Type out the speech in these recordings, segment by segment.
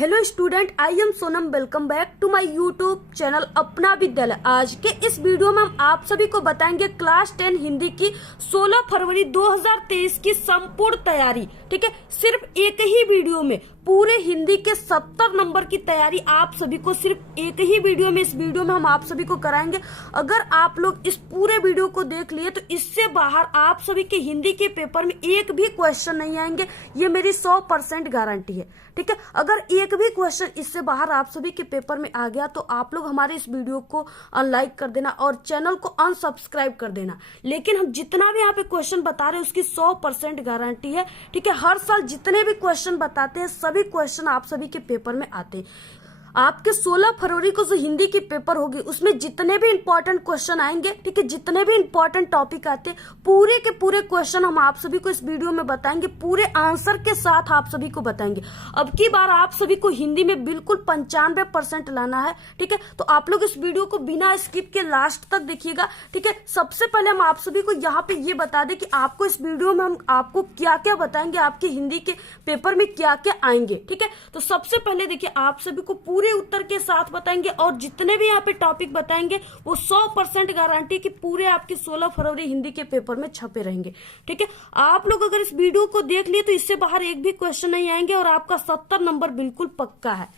Hello student, I am Sonam. Welcome back to my YouTube channel Apna Vidyalaya. आज के इस video में हम आप सभी को बताएंगे क्लास 10 हिंदी की 16 फरवरी 2023 की संपूर्ण तैयारी। ठीक है, सिर्फ एक ही वीडियो में पूरे हिंदी के 70 नंबर की तैयारी आप सभी को सिर्फ एक ही वीडियो में, इस वीडियो में हम आप सभी को कराएंगे। अगर आप लोग इस पूरे वीडियो को देख लिए तो इससे बाहर आप सभी के हिंदी के पेपर में एक भी क्वेश्चन नहीं आएंगे, ये मेरी 100% गारंटी है। ठीक है, अगर एक भी क्वेश्चन इससे बाहर आप सभी के पेपर में आ गया तो आप लोग हमारे इस वीडियो को अनलाइक कर देना और चैनल को अनसब्सक्राइब कर देना। लेकिन हम जितना भी यहाँ पे क्वेश्चन बता रहे हैं उसकी 100% गारंटी है। ठीक है, हर साल जितने भी क्वेश्चन बताते हैं सभी क्वेश्चन आप सभी के पेपर में आते हैं। आपके 16 फरवरी को जो हिंदी की पेपर होगी उसमें जितने भी इंपॉर्टेंट क्वेश्चन आएंगे, ठीक है, जितने भी इंपॉर्टेंट टॉपिक आते पूरे के पूरे क्वेश्चन हम आप सभी को इस वीडियो में बताएंगे, पूरे आंसर के साथ आप सभी को बताएंगे। अब की बार आप सभी को हिंदी में बिल्कुल 95% लाना है। ठीक है, तो आप लोग इस वीडियो को बिना स्किप के लास्ट तक देखिएगा। ठीक है, सबसे पहले हम आप सभी को यहाँ पे ये बता दें कि आपको इस वीडियो में हम आपको क्या क्या बताएंगे, आपके हिंदी के पेपर में क्या क्या आएंगे। ठीक है, तो सबसे पहले देखिए आप सभी को पूरे उत्तर के साथ बताएंगे और जितने भी यहाँ पे टॉपिक बताएंगे वो 100% गारंटी कि पूरे आपके 16 फरवरी हिंदी के पेपर में छपे रहेंगे। ठीक है, आप लोग अगर इस वीडियो को देख लिए तो इससे बाहर एक भी क्वेश्चन नहीं आएंगे और आपका 70 नंबर बिल्कुल पक्का है।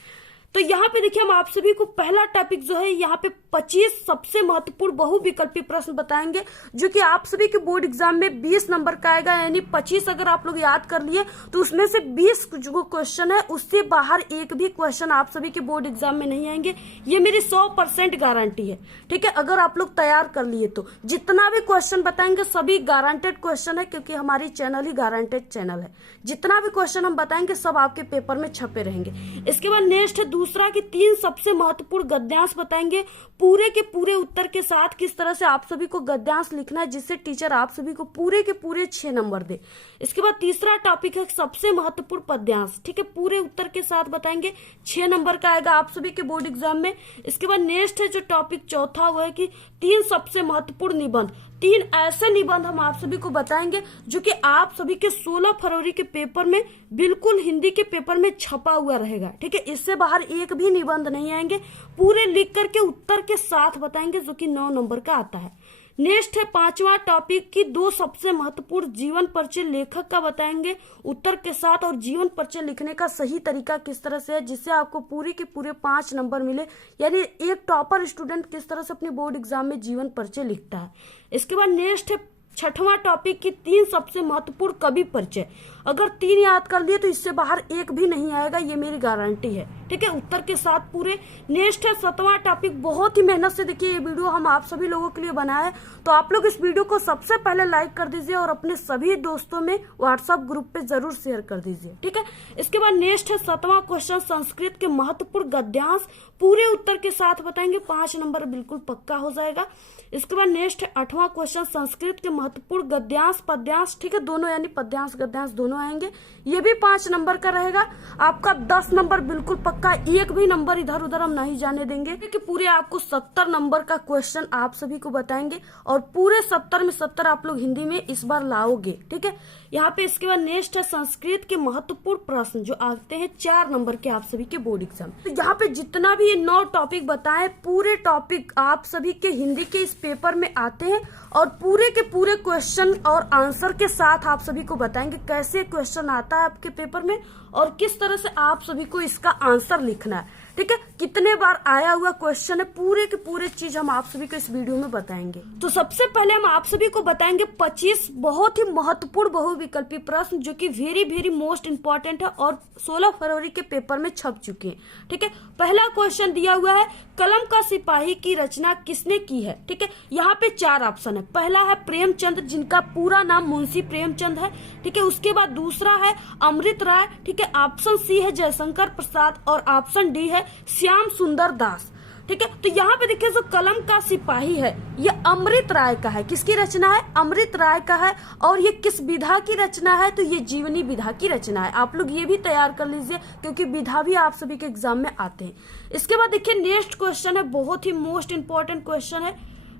तो यहाँ पे देखिए हम आप सभी को पहला टॉपिक जो है यहाँ पे 25 सबसे महत्वपूर्ण बहुविकल्पी प्रश्न बताएंगे जो कि आप सभी के बोर्ड एग्जाम में 20 नंबर का आएगा। यानी 25 अगर आप लोग याद कर लिए तो उसमें से 20 जो क्वेश्चन है उससे बाहर एक भी क्वेश्चन आप सभी के बोर्ड एग्जाम में नहीं आएंगे, ये मेरी 100% गारंटी है। ठीक है, अगर आप लोग तैयार कर लिए तो जितना भी क्वेश्चन बताएंगे सभी गारंटेड क्वेश्चन है, क्योंकि हमारी चैनल ही गारंटेड चैनल है। जितना भी क्वेश्चन हम बताएंगे सब आपके पेपर में छपे रहेंगे। इसके बाद नेक्स्ट है दूसरा कि 3 सबसे महत्वपूर्ण गद्यांश बताएंगे पूरे के पूरे उत्तर के साथ। किस तरह से आप सभी को गद्यांश लिखना है जिससे टीचर आप सभी को पूरे के पूरे 6 नंबर दे। इसके बाद तीसरा टॉपिक है सबसे महत्वपूर्ण पद्यांश। ठीक है, पूरे उत्तर के साथ बताएंगे, 6 नंबर का आएगा आप सभी के बोर्ड एग्जाम में। इसके बाद नेक्स्ट है जो टॉपिक चौथा वो है कि 3 सबसे महत्वपूर्ण निबंध। 3 ऐसे निबंध हम आप सभी को बताएंगे जो कि आप सभी के 16 फरवरी के पेपर में बिल्कुल हिंदी के पेपर में छपा हुआ रहेगा। ठीक है, इससे बाहर एक भी निबंध नहीं आएंगे, पूरे लिख करके उत्तर के साथ बताएंगे जो कि 9 नंबर का आता है। नेक्स्ट है 5वां टॉपिक की 2 सबसे महत्वपूर्ण जीवन परिचय लेखक का बताएंगे उत्तर के साथ, और जीवन परिचय लिखने का सही तरीका किस तरह से है जिससे आपको पूरे के पूरे 5 नंबर मिले। यानी एक टॉपर स्टूडेंट किस तरह से अपने बोर्ड एग्जाम में जीवन परिचय लिखता है। इसके बाद नेक्स्ट है 6वां टॉपिक की 3 सबसे महत्वपूर्ण कवि परिचय। अगर 3 याद कर लिए तो इससे बाहर एक भी नहीं आएगा, ये मेरी गारंटी है। ठीक है, उत्तर के साथ पूरे। नेक्स्ट है 7वां टॉपिक, बहुत ही मेहनत से देखिए ये वीडियो हम आप सभी लोगों के लिए बनाया है, तो आप लोग इस वीडियो को सबसे पहले लाइक कर दीजिए और अपने सभी दोस्तों में व्हाट्सएप ग्रुप पे जरूर शेयर कर दीजिए। ठीक है, इसके बाद नेक्स्ट है 7वां क्वेश्चन संस्कृत के महत्वपूर्ण गद्यांश, पूरे उत्तर के साथ बताएंगे, 5 नंबर बिल्कुल पक्का हो जाएगा। इसके बाद नेक्स्ट है 8वां क्वेश्चन संस्कृत के महत्वपूर्ण गद्यांश पद्यांश। ठीक है, दोनों यानी पद्यांश गद्यांश दोनों आएंगे, ये भी 5 नंबर का रहेगा। आपका 10 नंबर बिल्कुल पक्का, एक भी नंबर इधर उधर हम नहीं जाने देंगे कि पूरे आपको 70 नंबर का क्वेश्चन आप सभी को बताएंगे और पूरे 70 में 70 आप लोग हिंदी में इस बार लाओगे। ठीक है, यहाँ पे इसके बाद नेक्स्ट है संस्कृत के महत्वपूर्ण प्रश्न जो आते हैं 4 नंबर के आप सभी के बोर्ड एग्जाम। तो यहाँ पे जितना भी ये 9 टॉपिक बताए पूरे टॉपिक आप सभी के हिंदी के इस पेपर में आते हैं और पूरे के पूरे क्वेश्चन और आंसर के साथ आप सभी को बताएंगे कैसे क्वेश्चन आता है आपके पेपर में और किस तरह से आप सभी को इसका आंसर लिखना है। ठीक है, कितने बार आया हुआ क्वेश्चन है, पूरे के पूरे चीज हम आप सभी को इस वीडियो में बताएंगे। तो सबसे पहले हम आप सभी को बताएंगे 25 बहुत ही महत्वपूर्ण बहुविकल्पी प्रश्न जो कि वेरी वेरी मोस्ट इंपॉर्टेंट है और 16 फरवरी के पेपर में छप चुके हैं। ठीक है, पहला क्वेश्चन दिया हुआ है कलम का सिपाही की रचना किसने की है। ठीक है, यहाँ पे 4 ऑप्शन है। पहला है प्रेमचंद जिनका पूरा नाम मुंशी प्रेमचंद है। ठीक है, उसके बाद दूसरा है अमृत राय। ठीक है, ऑप्शन सी है जयशंकर प्रसाद और ऑप्शन डी है श्याम सुंदर दास। ठीक है, तो यहाँ पे देखिए जो कलम का सिपाही है ये अमृत राय का है। किसकी रचना है? अमृत राय का है। और ये किस विधा की रचना है? तो ये जीवनी विधा की रचना है। आप लोग ये भी तैयार कर लीजिए क्योंकि विधा भी आप सभी के एग्जाम में आते हैं। इसके बाद देखिए नेक्स्ट क्वेश्चन है, बहुत ही मोस्ट इंपॉर्टेंट क्वेश्चन है।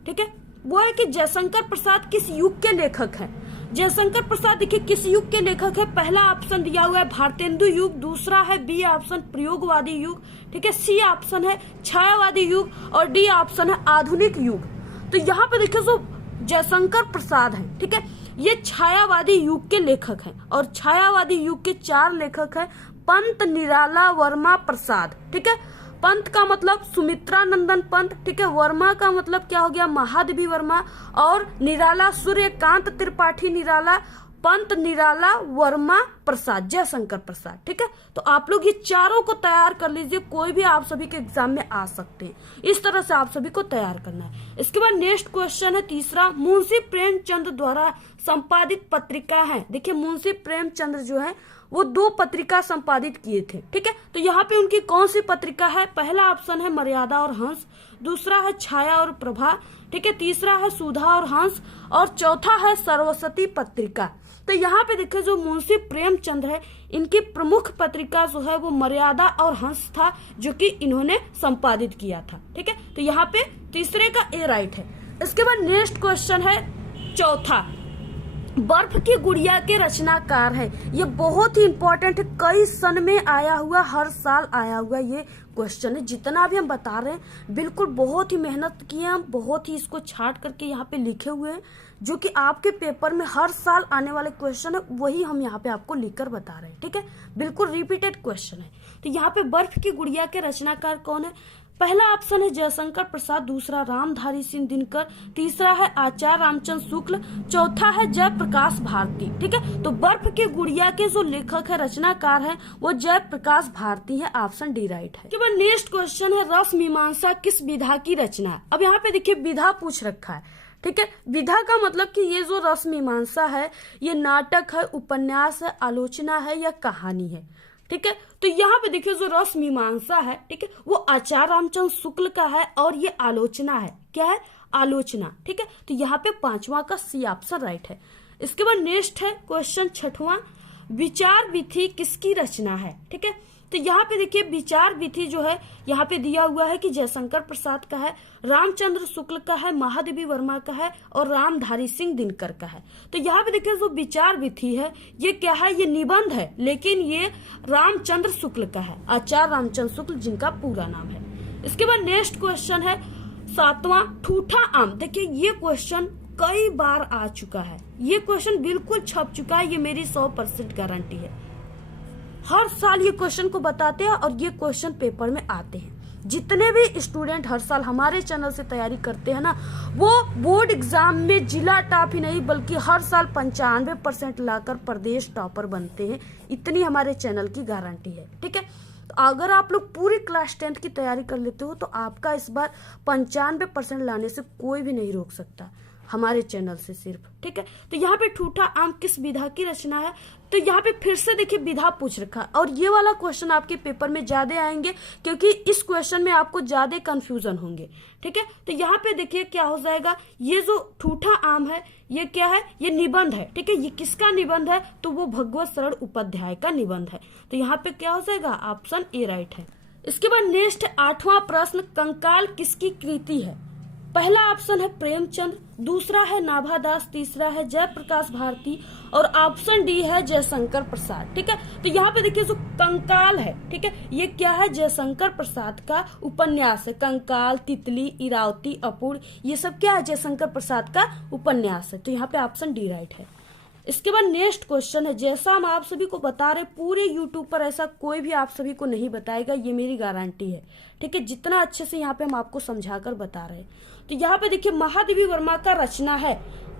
ठीक है, वो है कि जयशंकर प्रसाद किस युग के लेखक हैं। जयशंकर प्रसाद देखिए किस युग के लेखक है? पहला ऑप्शन दिया हुआ है भारतेंदु युग, दूसरा है बी ऑप्शन प्रयोगवादी युग, ठीक है, सी ऑप्शन है छायावादी युग और डी ऑप्शन है आधुनिक युग। तो यहाँ पे देखिए जो जयशंकर प्रसाद है, ठीक है, ये छायावादी युग के लेखक हैं और छायावादी युग के 4 लेखक हैं। पंत, निराला, वर्मा, प्रसाद, ठीक है। पंत का मतलब सुमित्रा नंदन पंत, ठीक है। वर्मा का मतलब क्या हो गया? महादेवी वर्मा। और निराला सूर्यकांत त्रिपाठी निराला। पंत, निराला, वर्मा, प्रसाद, जयशंकर प्रसाद, ठीक है। तो आप लोग ये चारों को तैयार कर लीजिए, कोई भी आप सभी के एग्जाम में आ सकते हैं। इस तरह से आप सभी को तैयार करना है। इसके बाद नेक्स्ट क्वेश्चन है तीसरा, मुंशी प्रेमचंद द्वारा संपादित पत्रिका है। देखिए मुंशी प्रेमचंद जो है वो 2 पत्रिका संपादित किए थे, ठीक है। तो यहाँ पे उनकी कौन सी पत्रिका है? पहला ऑप्शन है मर्यादा और हंस, दूसरा है छाया और प्रभा, ठीक है, तीसरा है सुधा और हंस और चौथा है सरस्वती पत्रिका। तो यहाँ पे देखिए जो मुंशी प्रेमचंद है इनकी प्रमुख पत्रिका जो है वो मर्यादा और हंस था, जो कि इन्होंने संपादित किया था, ठीक है। तो यहाँ पे तीसरे का ए राइट है। इसके बाद नेक्स्ट क्वेश्चन है चौथा, बर्फ की गुड़िया के रचनाकार है। ये बहुत ही इंपॉर्टेंट है, कई सन में आया हुआ, हर साल आया हुआ ये क्वेश्चन है। जितना भी हम बता रहे हैं बिल्कुल बहुत ही मेहनत किए हम, बहुत ही इसको छाट करके यहाँ पे लिखे हुए हैं, जो कि आपके पेपर में हर साल आने वाले क्वेश्चन है वही हम यहाँ पे आपको लिखकर बता रहे हैं, ठीक है। बिल्कुल रिपीटेड क्वेश्चन है। तो यहाँ पे बर्फ की गुड़िया के रचनाकार कौन है? पहला ऑप्शन है जयशंकर प्रसाद, दूसरा रामधारी सिंह दिनकर, तीसरा है आचार्य रामचंद्र शुक्ल, चौथा है जयप्रकाश भारती, ठीक है। तो बर्फ की गुड़िया के जो लेखक है, रचनाकार है, वो जयप्रकाश भारती है, ऑप्शन डी राइट है। के बाद नेक्स्ट क्वेश्चन है रस मीमांसा किस विधा की रचना है? अब यहाँ पे देखिए विधा पूछ रखा है, ठीक है। विधा का मतलब कि ये जो रस मीमांसा है ये नाटक है, उपन्यास है, आलोचना है या कहानी है, ठीक है। तो यहाँ पे देखिए जो रस मीमांसा है, ठीक है, वो आचार्य रामचंद्र शुक्ल का है और ये आलोचना है। क्या है? आलोचना, ठीक है। तो यहाँ पे 5वां का सी ऑप्शन राइट है। इसके बाद नेक्स्ट है क्वेश्चन 6वां, विचार विधि किसकी रचना है? ठीक है। तो यहाँ पे देखिए विचार विधि जो है यहाँ पे दिया हुआ है कि जयशंकर प्रसाद का है, रामचंद्र शुक्ल का है, महादेवी वर्मा का है और रामधारी सिंह दिनकर का है। तो यहाँ पे देखिए जो विचार विधि है ये क्या है? ये निबंध है, लेकिन ये रामचंद्र शुक्ल का है, आचार्य रामचंद्र शुक्ल जिनका पूरा नाम है। इसके बाद नेक्स्ट क्वेश्चन है 7वां, ठूठा आम। देखिए ये क्वेश्चन कई बार आ चुका है, ये क्वेश्चन बिल्कुल छप चुका है, ये मेरी 100% गारंटी है। हर साल ये क्वेश्चन को बताते हैं और ये क्वेश्चन पेपर में आते हैं। जितने भी स्टूडेंट हर साल हमारे चैनल से तैयारी करते हैं ना, वो बोर्ड एग्जाम में जिला टॉप ही नहीं बल्कि हर साल 95% लाकर प्रदेश टॉपर बनते हैं। इतनी हमारे चैनल की गारंटी है, ठीक है। तो अगर आप लोग पूरी क्लास 10th की तैयारी कर लेते हो तो आपका इस बार 95% लाने से कोई भी नहीं रोक सकता हमारे चैनल से सिर्फ, ठीक है। तो यहाँ पे ठूठा आम किस विधा की रचना है? तो यहाँ पे फिर से देखिए विधा पूछ रखा है और ये वाला क्वेश्चन आपके पेपर में ज्यादा आएंगे क्योंकि इस क्वेश्चन में आपको ज्यादा कंफ्यूजन होंगे, ठीक है। तो यहाँ पे देखिए क्या हो जाएगा, ये जो ठूठा आम है ये क्या है? ये निबंध है, ठीक है। ये किसका निबंध है? तो वो भगवत शरण उपाध्याय का निबंध है। तो यहाँ पे क्या हो जाएगा? ऑप्शन ए राइट है। इसके बाद नेक्स्ट 8वां प्रश्न, कंकाल किसकी कृति है? पहला ऑप्शन है प्रेमचंद, दूसरा है नाभादास, तीसरा है जयप्रकाश भारती और ऑप्शन डी है जयशंकर प्रसाद, ठीक है। तो यहाँ पे देखिए जो कंकाल है, ठीक है, ये क्या है? जयशंकर प्रसाद का उपन्यास है। कंकाल, तितली, इरावती, अपूर्ण, ये सब क्या है? जयशंकर प्रसाद का उपन्यास है। तो यहाँ पे ऑप्शन डी राइट है। इसके बाद नेक्स्ट क्वेश्चन है, जैसा हम आप सभी को बता रहे पूरे यूट्यूब पर ऐसा कोई भी आप सभी को नहीं बताएगा, ये मेरी गारंटी है, ठीक है। जितना अच्छे से यहाँ पे हम आपको समझाकर बता रहे हैं। तो यहाँ पे देखिए महादेवी वर्मा का रचना है।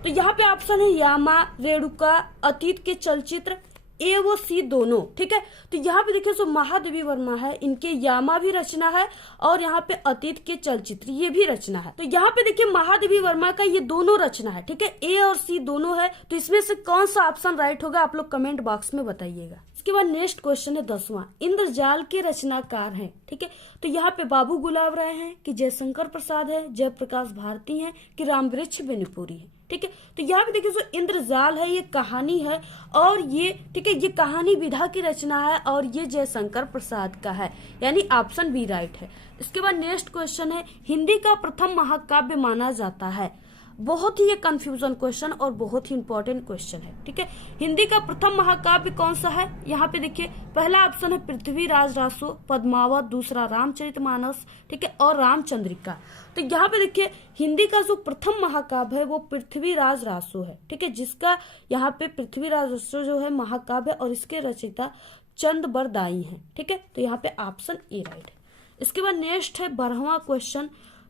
तो यहाँ पे ऑप्शन है यामा, रेणुका, अतीत के चलचित्र, ए वो सी दोनों, ठीक है। तो यहाँ पे देखिए जो महादेवी वर्मा है इनके यामा भी रचना है और यहाँ पे अतीत के चलचित्र ये भी रचना है। तो यहाँ पे देखिए महादेवी वर्मा का ये दोनों रचना है, ठीक है, ए और सी दोनों है। तो इसमें से कौन सा ऑप्शन राइट होगा आप लोग कमेंट बॉक्स में बताइएगा। इसके बाद नेक्स्ट क्वेश्चन है 10वां, इंद्रजाल के रचनाकार हैं, ठीक है। तो यहाँ पे बाबू गुलाब राय हैं कि जयशंकर प्रसाद है, जयप्रकाश भारती हैं कि रामवृक्ष बेनीपुरी है, ठीक है। तो यहाँ पे देखिए जो इंद्रजाल है ये कहानी है और ये, ठीक है, ये कहानी विधा की रचना है और ये जयशंकर प्रसाद का है, यानी ऑप्शन बी राइट है। इसके बाद नेक्स्ट क्वेश्चन है, हिंदी का प्रथम महाकाव्य माना जाता है। बहुत ही ये कंफ्यूजन क्वेश्चन और बहुत ही इंपॉर्टेंट क्वेश्चन है। ठीक है, हिंदी का प्रथम महाकाव्य कौन सा है? यहाँ पे देखिए पहला ऑप्शन है पृथ्वीराज रासो, पद्मावत, दूसरा रामचरितमानस, ठीक है, और रामचंद्रिका। तो यहाँ पे देखिए हिंदी का जो प्रथम महाकाव्य है वो पृथ्वीराज रासो है। ठीक है, जिसका यहाँ पे पृथ्वीराज रासो जो है महाकाव्य और इसके रचयिता चंद बरदाई हैं। ठीक है, तो यहाँ पे ऑप्शन ए राइट है। इसके बाद नेक्स्ट है 12वां क्वेश्चन,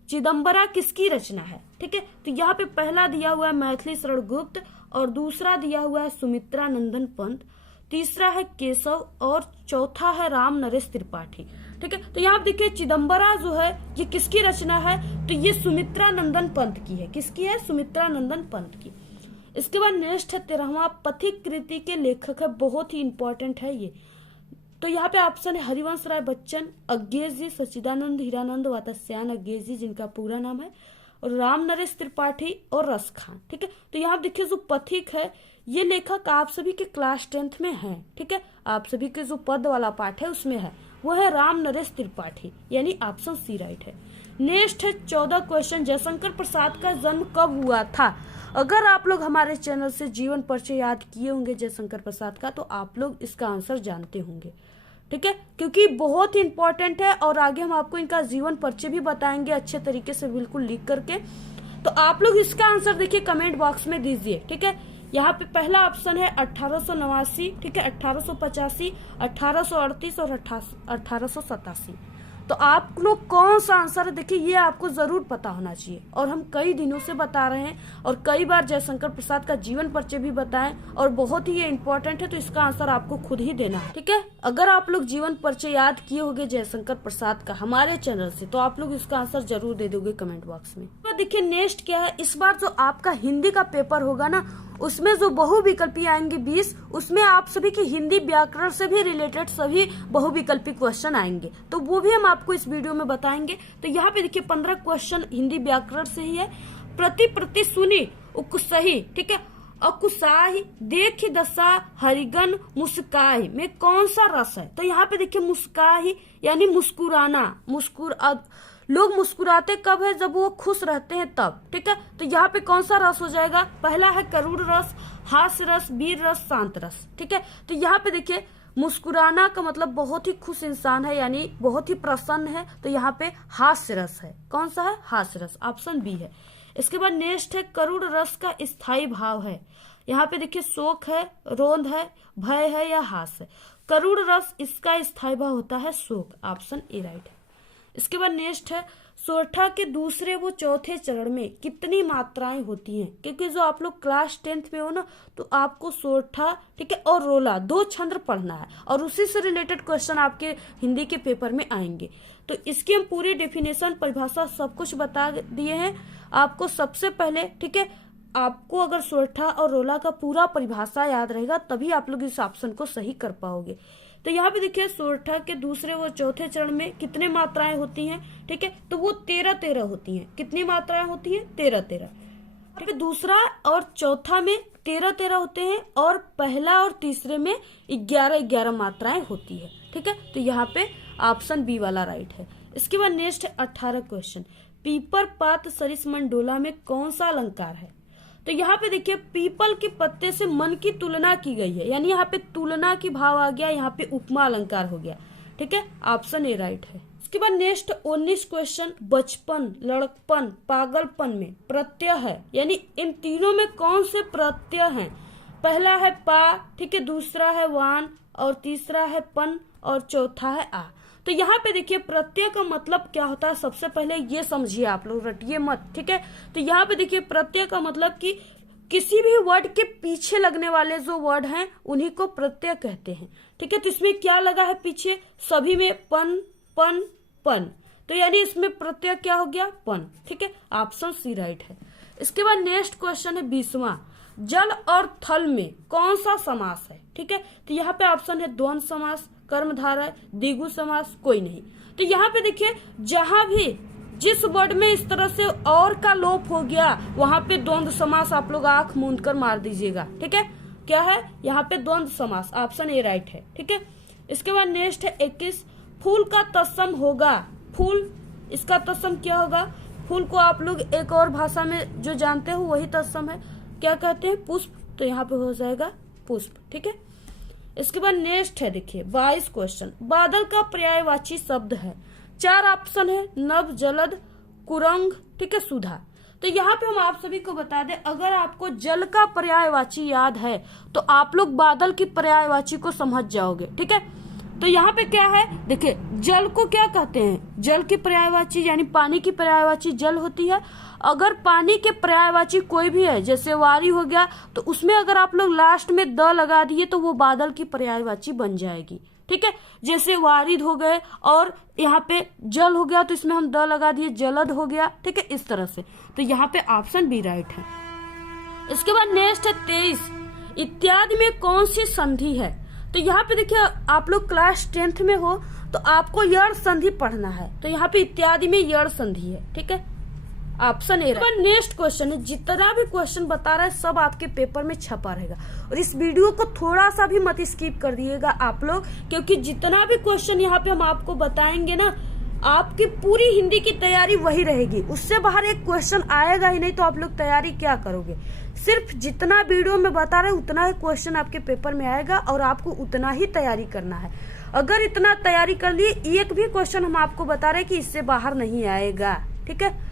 चिदम्बरा किसकी रचना है? ठीक है, तो यहाँ पे पहला दिया हुआ है मैथिली शरण गुप्त और दूसरा दिया हुआ है सुमित्रा नंदन पंत, तीसरा है केशव और चौथा है राम नरेश त्रिपाठी। ठीक है, तो यहाँ पे देखिए चिदम्बरा जो है ये किसकी रचना है? तो ये सुमित्रा नंदन पंत की है। किसकी है? सुमित्रा नंदन पंत की। इसके बाद नेक्स्ट है 13वां, पथिक कृति के लेखक है, बहुत ही इंपॉर्टेंट है ये। तो यहाँ पे ऑप्शन है हरिवंश राय बच्चन, अज्ञेश जी, सच्चिदानंद हीरानंद वात्स्यायन अज्ञेश जी जिनका पूरा नाम है, और राम नरेश त्रिपाठी और रस खान। ठीक है, तो यहाँ देखिए जो पथिक है ये लेखक आप सभी के क्लास 10th में है। ठीक है, आप सभी के जो पद वाला पाठ है उसमें है, वो है राम नरेश त्रिपाठी, यानी ऑप्शन सी राइट है। नेक्स्ट है 14 क्वेश्चन, जयशंकर प्रसाद का जन्म कब हुआ था? अगर आप लोग हमारे चैनल से जीवन परिचय याद किए होंगे जयशंकर प्रसाद का तो आप लोग इसका आंसर जानते होंगे। ठीक है, क्योंकि बहुत ही इंपॉर्टेंट है और आगे हम आपको इनका जीवन परिचय भी बताएंगे अच्छे तरीके से बिल्कुल लिख करके। तो आप लोग इसका आंसर देखिए कमेंट बॉक्स में दीजिए। ठीक है, यहाँ पे पहला ऑप्शन है 1889, ठीक है, 1885, 1838 और 1887। तो आप लोग कौन सा आंसर है देखिए ये आपको जरूर पता होना चाहिए। और हम कई दिनों से बता रहे हैं और कई बार जयशंकर प्रसाद का जीवन परिचय भी बताएं और बहुत ही ये इंपॉर्टेंट है, तो इसका आंसर आपको खुद ही देना है। ठीक है, अगर आप लोग जीवन परिचय याद किए होंगे जयशंकर प्रसाद का हमारे चैनल से तो आप लोग इसका आंसर जरूर दे दोगे कमेंट बॉक्स में। तो देखिए नेक्स्ट क्या है, इस बार जो आपका हिंदी का पेपर होगा ना उसमें जो बहुविकल्पी आएंगे 20, उसमें आप सभी की हिंदी व्याकरण से भी रिलेटेड सभी बहुविकल्पी क्वेश्चन आएंगे, तो वो भी हम आपको इस वीडियो में बताएंगे। तो यहाँ पे देखिए 15 क्वेश्चन हिंदी व्याकरण से ही है। प्रति सुनी उकुसही, ठीक है, अकुसाही, देखी दशा, हरिगन, मुस्काही में कौन सा रस है? तो यहाँ पे देखिए मुस्काही यानी मुस्कुराना, लोग मुस्कुराते कब है? जब वो खुश रहते हैं तब। ठीक है, तो यहाँ पे कौन सा रस हो जाएगा? पहला है करुण रस, हास्य रस, वीर रस, शांत रस। ठीक है, तो यहाँ पे देखिए मुस्कुराना का मतलब बहुत ही खुश इंसान है यानी बहुत ही प्रसन्न है, तो यहाँ पे हास्य रस है। कौन सा है? हास्य रस, ऑप्शन बी है। इसके बाद नेक्स्ट है करुण रस का स्थायी भाव है। यहाँ पे देखिए शोक है, रोंद है, भय है या हास्य। करुण रस इसका स्थायी भाव होता है शोक, ऑप्शन ए राइट है। इसके बाद नेक्स्ट है सोरठा के दूसरे व चौथे चरण में कितनी मात्राएं होती हैं? क्योंकि जो आप लोग क्लास 10th में हो ना तो आपको सोरठा, ठीक है, और रोला 2 छंद पढ़ना है और उसी से रिलेटेड क्वेश्चन आपके हिंदी के पेपर में आएंगे। तो इसकी हम पूरी डेफिनेशन, परिभाषा सब कुछ बता दिए हैं आपको सबसे पहले। ठीक है, आपको अगर सोरठा और रोला का पूरा परिभाषा याद रहेगा तभी आप लोग इस ऑप्शन को सही कर पाओगे। तो यहाँ पे देखिए सोरठा के दूसरे व चौथे चरण में कितने मात्राएं होती हैं? ठीक है, तो वो 13-13 होती हैं। कितनी मात्राएं होती हैं? 13-13। ठीक है, दूसरा और चौथा में 13-13 होते हैं और पहला और तीसरे में 11-11 मात्राएं होती है। ठीक है, तो यहाँ पे ऑप्शन बी वाला राइट है। इसके बाद नेक्स्ट है 18 क्वेश्चन, पीपर पात सरिस मंडोला में कौन सा अलंकार है? तो यहाँ पे देखिए पीपल के पत्ते से मन की तुलना की गई है, यानी यहाँ पे तुलना की भाव आ गया, यहाँ पे उपमा अलंकार हो गया। ठीक है, ऑप्शन ए राइट है। इसके बाद नेक्स्ट 19 क्वेश्चन, बचपन, लड़कपन, पागलपन में प्रत्यय है, यानी इन तीनों में कौन से प्रत्यय हैं? पहला है पा, ठीक है, दूसरा है वान और तीसरा है पन और चौथा है आ। तो यहाँ पे देखिए प्रत्यय का मतलब क्या होता है, सबसे पहले ये समझिए, आप लोग रटिए मत। ठीक है, तो यहाँ पे देखिए प्रत्यय का मतलब कि किसी भी वर्ड के पीछे लगने वाले जो वर्ड हैं उन्हीं को प्रत्यय कहते हैं। ठीक है, तो इसमें क्या लगा है पीछे? सभी में पन पन पन, तो यानी इसमें प्रत्यय क्या हो गया? पन। ठीक है, ऑप्शन सी राइट है। इसके बाद नेक्स्ट क्वेश्चन है 20वां, जल और थल में कौन सा समास है? ठीक है, तो यहाँ पे ऑप्शन है द्वंद्व समास, कर्मधारय, द्विगु समास, कोई नहीं। तो यहाँ पे देखिए जहां भी जिस वर्ड में इस तरह से और का लोप हो गया वहां पे द्वंद्व समास आप लोग आंख मूंद कर मार दीजिएगा। ठीक है, क्या है यहाँ पे? द्वंद्व समास, ऑप्शन ए राइट है। ठीक है, इसके बाद नेक्स्ट है 21, फूल का तत्सम होगा। फूल, इसका तत्सम क्या होगा? फूल को आप लोग एक और भाषा में जो जानते हो वही तत्सम है, क्या कहते हैं, पुष्प। तो यहाँ पे हो जाएगा पुष्प, ठीक है। इसके बाद नेक्स्ट है, देखिए 22 क्वेश्चन। बादल का पर्यायवाची शब्द है, 4 ऑप्शन है, नभ, जलद, कुरंग, ठीक है, सुधा। तो यहाँ पे हम आप सभी को बता दें, अगर आपको जल का पर्यायवाची याद है तो आप लोग बादल की पर्यायवाची को समझ जाओगे, ठीक है। तो यहाँ पे क्या है, देखिए जल को क्या कहते हैं, जल की पर्यायवाची यानी पानी की पर्यायवाची जल होती है। अगर पानी के पर्यायवाची कोई भी है, जैसे वारी हो गया, तो उसमें अगर आप लोग लास्ट में द लगा दिए तो वो बादल की पर्यायवाची बन जाएगी, ठीक है। जैसे वारिद हो गए और यहाँ पे जल हो गया तो इसमें हम द लगा दिए, जलद हो गया, ठीक है, इस तरह से। तो यहाँ पे ऑप्शन बी राइट है। इसके बाद नेक्स्ट है 23, इत्यादि में कौन सी संधि है। तो यहाँ पे देखिए आप लोग क्लास 10th में हो तो आपको यड़ संधि पढ़ना है, तो यहाँ पे इत्यादि में यड़ संधि है, ठीक है, ऑप्शन ए। नेक्स्ट क्वेश्चन है, जितना भी क्वेश्चन बता रहा है सब आपके पेपर में छपा रहेगा, और इस वीडियो को थोड़ा सा भी मत स्किप कर दिएगा आप लोग, क्योंकि जितना भी क्वेश्चन यहाँ पे हम आपको बताएंगे ना, आपकी पूरी हिंदी की तैयारी वही रहेगी, उससे बाहर एक क्वेश्चन आएगा ही नहीं। तो आप लोग तैयारी क्या करोगे, सिर्फ जितना वीडियो में बता रहे उतना ही क्वेश्चन आपके पेपर में आएगा और आपको उतना ही तैयारी करना है। अगर इतना तैयारी कर लिए, एक भी क्वेश्चन हम आपको बता रहे कि इससे बाहर नहीं आएगा, ठीक है।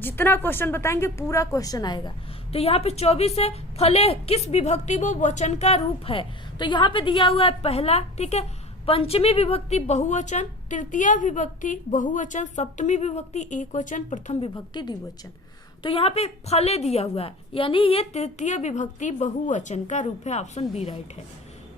जितना क्वेश्चन बताएंगे पूरा क्वेश्चन आएगा। तो यहाँ पे 24 है, फले किस विभक्ति वो वचन का रूप है। तो यहाँ पे दिया हुआ है पहला, ठीक है, पंचमी विभक्ति बहुवचन, तृतीय विभक्ति बहुवचन, सप्तमी विभक्ति एक वचन, प्रथम विभक्ति द्विवचन। तो यहाँ पे फले दिया हुआ है, यानी ये तृतीय विभक्ति बहुवचन का रूप है, ऑप्शन बी राइट है।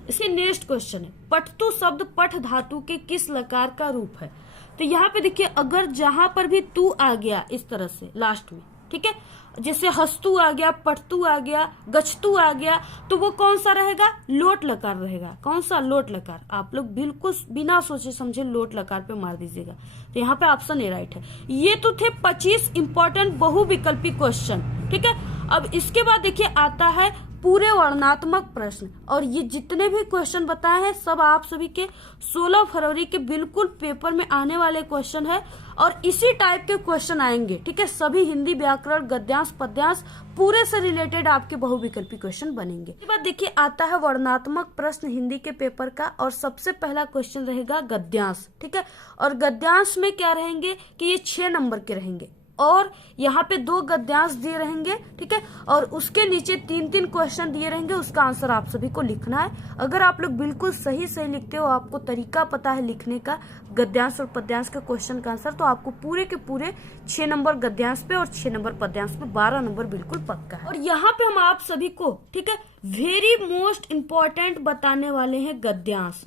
इसके नेक्स्ट क्वेश्चन है, पठतु शब्द पठ धातु के किस लकार का रूप है। तो यहाँ पे देखिए अगर जहां पर भी तू आ गया इस तरह से लास्ट में, ठीक है, जैसे हस्तु आ गया, पठतु आ गया, गच्छतु आ गया, तो वो कौन सा रहेगा, लोट लकार रहेगा। कौन सा, लोट लकार। आप लोग बिल्कुल बिना सोचे समझे लोट लकार पे मार दीजिएगा। तो यहाँ पे ऑप्शन ए राइट है। ये तो थे 25 इंपॉर्टेंट बहुविकल्पी क्वेश्चन, ठीक है। अब इसके बाद देखिए आता है पूरे वर्णनात्मक प्रश्न, और ये जितने भी क्वेश्चन बताए हैं सब आप सभी के 16 फरवरी के बिल्कुल पेपर में आने वाले क्वेश्चन है, और इसी टाइप के क्वेश्चन आएंगे, ठीक है। सभी हिंदी, व्याकरण, गद्यांश, पद्यांश पूरे से रिलेटेड आपके बहुविकल्पी क्वेश्चन बनेंगे। इसके बाद देखिए आता है वर्णनात्मक प्रश्न हिंदी के पेपर का, और सबसे पहला क्वेश्चन रहेगा गद्यांश, ठीक है। और गद्यांश में क्या रहेंगे कि ये 6 नंबर के रहेंगे, और यहाँ पे 2 गद्यांश दिए रहेंगे, ठीक है, और उसके नीचे 3-3 क्वेश्चन दिए रहेंगे, उसका आंसर आप सभी को लिखना है। अगर आप लोग बिल्कुल सही सही लिखते हो, आपको तरीका पता है लिखने का गद्यांश और पद्यांश का क्वेश्चन का आंसर, तो आपको पूरे के पूरे 6 नंबर गद्यांश पे और 6 नंबर पद्यांश पे 12 नंबर बिल्कुल पक्का है। और यहाँ पे हम आप सभी को, ठीक है, वेरी मोस्ट इम्पोर्टेंट बताने वाले हैं गद्यांश,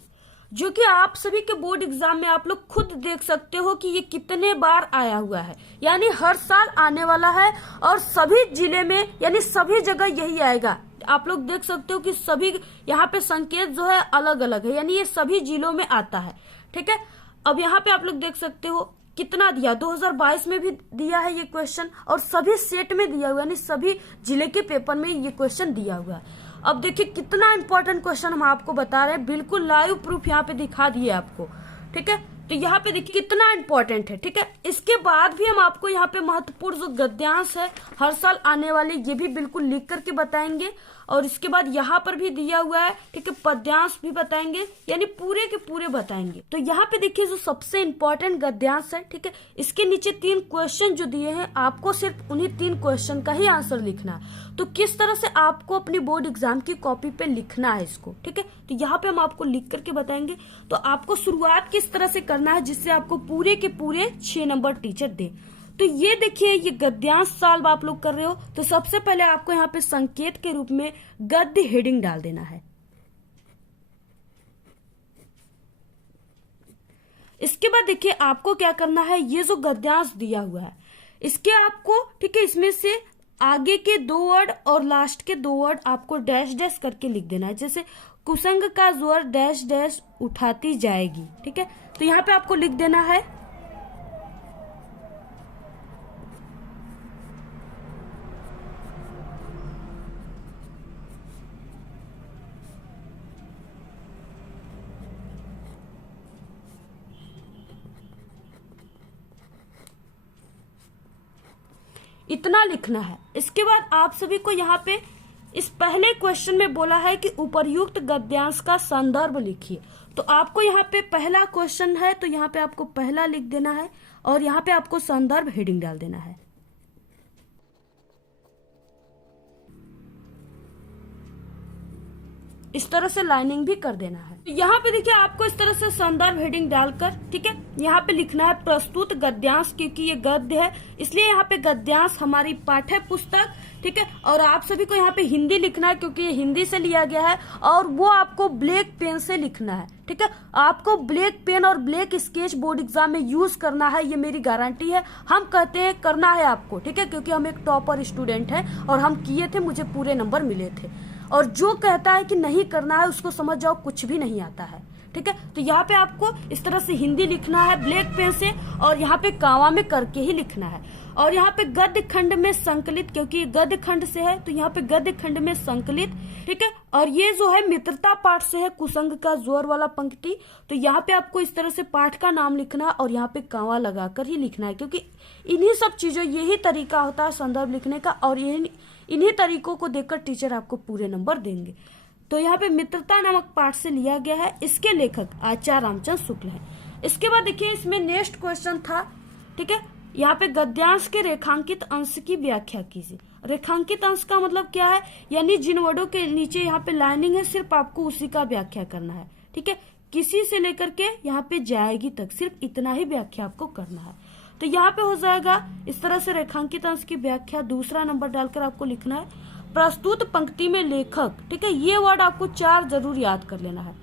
जो कि आप सभी के बोर्ड एग्जाम में आप लोग खुद देख सकते हो कि ये कितने बार आया हुआ है, यानी हर साल आने वाला है, और सभी जिले में यानी सभी जगह यही आएगा। आप लोग देख सकते हो कि सभी यहाँ पे संकेत जो है अलग अलग है, यानी ये सभी जिलों में आता है, ठीक है। अब यहाँ पे आप लोग देख सकते हो कितना दिया, 2022 में भी दिया है ये क्वेश्चन, और सभी सेट में दिया हुआ है, यानी सभी जिले के पेपर में ये क्वेश्चन दिया हुआ है। अब देखिए कितना इंपॉर्टेंट क्वेश्चन हम आपको बता रहे हैं, बिल्कुल लाइव प्रूफ यहाँ पे दिखा दिए आपको, ठीक है। तो यहाँ पे देखिए कितना इंपॉर्टेंट है, ठीक है। इसके बाद भी हम आपको यहाँ पे महत्वपूर्ण जो गद्यांश है हर साल आने वाले, ये भी बिल्कुल लिख करके बताएंगे, और इसके बाद यहाँ पर भी दिया हुआ है, ठीक है, पद्यांश भी बताएंगे, यानी पूरे के पूरे बताएंगे। तो यहाँ पे देखिए जो सबसे इंपॉर्टेंट गद्यांश है, ठीक है, इसके नीचे 3 क्वेश्चन जो दिए हैं, आपको सिर्फ उन्हीं 3 क्वेश्चन का ही आंसर लिखना है। तो किस तरह से आपको अपनी बोर्ड एग्जाम की कॉपी पे लिखना है इसको, ठीक है, तो यहाँ पे हम आपको लिख करके बताएंगे। तो आपको शुरुआत किस तरह से करना है जिससे आपको पूरे के पूरे 6 नंबर टीचर दे। तो ये देखिए ये गद्यांश सॉल्व आप लोग कर रहे हो, तो सबसे पहले आपको यहाँ पे संकेत के रूप में गद्य हेडिंग डाल देना है। इसके बाद देखिए आपको क्या करना है, ये जो गद्यांश दिया हुआ है इसके आपको, ठीक है, इसमें से आगे के 2 वर्ड और लास्ट के 2 वर्ड आपको डैश डैश करके लिख देना है। जैसे कुसंग का जोर डैश डैश उठाती जाएगी, ठीक है, तो यहाँ पे आपको लिख देना है इतना लिखना है। इसके बाद आप सभी को यहाँ पे इस पहले क्वेश्चन में बोला है कि उपर्युक्त गद्यांश का संदर्भ लिखिए। तो आपको यहाँ पे पहला क्वेश्चन है, तो यहाँ पे आपको पहला लिख देना है और यहाँ पे आपको संदर्भ हेडिंग डाल देना है। इस तरह से लाइनिंग भी कर देना है। तो यहाँ पे देखिए आपको इस तरह से संदर्भ हेडिंग डालकर, ठीक है, यहाँ पे लिखना है प्रस्तुत गद्यांश, क्योंकि ये गद्य है इसलिए यहाँ पे गद्यांश हमारी पाठ्य पुस्तक, ठीक है। और आप सभी को यहाँ पे हिंदी लिखना है क्योंकि ये हिंदी से लिया गया है, और वो आपको ब्लैक पेन से लिखना है, ठीक है। आपको ब्लैक पेन और ब्लैक स्केच बोर्ड एग्जाम में यूज करना है, ये मेरी गारंटी है। हम कहते हैं करना है आपको, ठीक है, क्योंकि हम एक टॉपर स्टूडेंट हैं और हम किए थे, मुझे पूरे नंबर मिले थे। और जो कहता है कि नहीं करना है उसको समझ जाओ कुछ भी नहीं आता है, ठीक है। तो यहाँ पे आपको इस तरह से हिंदी लिखना है ब्लैक पेन से, और यहाँ पे कामा में करके ही लिखना है। और यहाँ पे गद्य खंड में संकलित, क्योंकि गद्य खंड से है तो यहाँ पे गद्य खंड में संकलित, ठीक है। और ये जो है मित्रता पाठ से है, कुसंग का जोर वाला पंक्ति। तो यहाँ पे आपको इस तरह से पाठ का नाम लिखना है और यहाँ पे कांवा लगाकर ही लिखना है, क्योंकि इन्हीं सब चीजों, यही तरीका होता है संदर्भ लिखने का, और इन्हीं तरीकों को देखकर टीचर आपको पूरे नंबर देंगे। तो यहाँ पे मित्रता नामक पाठ से लिया गया है। इसके लेखक आचार्य रामचंद्र शुक्ल हैं। इसके बाद देखिए इसमें नेक्स्ट क्वेश्चन था, ठीक है, यहाँ पे गद्यांश के रेखांकित अंश की व्याख्या कीजिए। रेखांकित अंश का मतलब क्या है, यानी जिन वर्डों के नीचे यहाँ पे लाइनिंग है सिर्फ आपको उसी का व्याख्या करना है, ठीक है। किसी से लेकर के यहाँ पे जाएगी तक सिर्फ इतना ही व्याख्या आपको करना है। तो यहाँ पे हो जाएगा इस तरह से रेखांकित अंश की व्याख्या। दूसरा नंबर डालकर आपको लिखना है प्रस्तुत पंक्ति में लेखक, ठीक है, ये वर्ड आपको 4 जरूर याद कर लेना है।